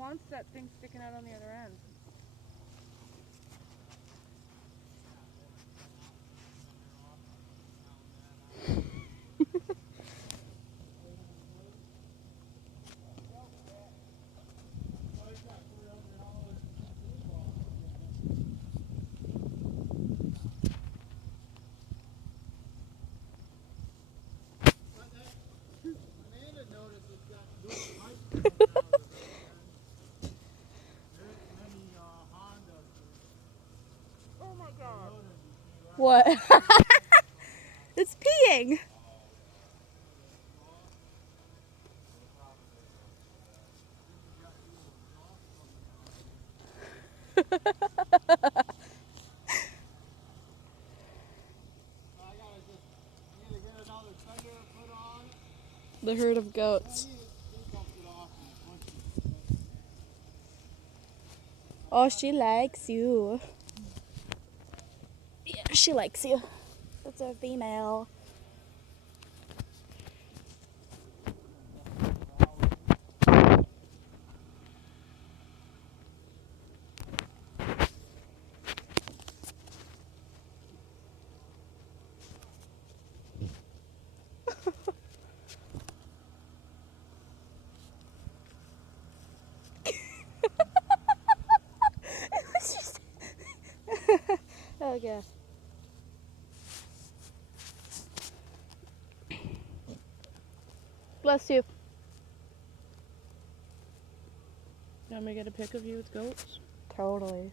wants that thing sticking out on the other end. Oh my god. What? It's peeing. The herd of goats. Oh, she likes you. Yeah, she likes you. That's a female. Oh, yeah. Bless you. You want me to get a pic of you with goats? Totally.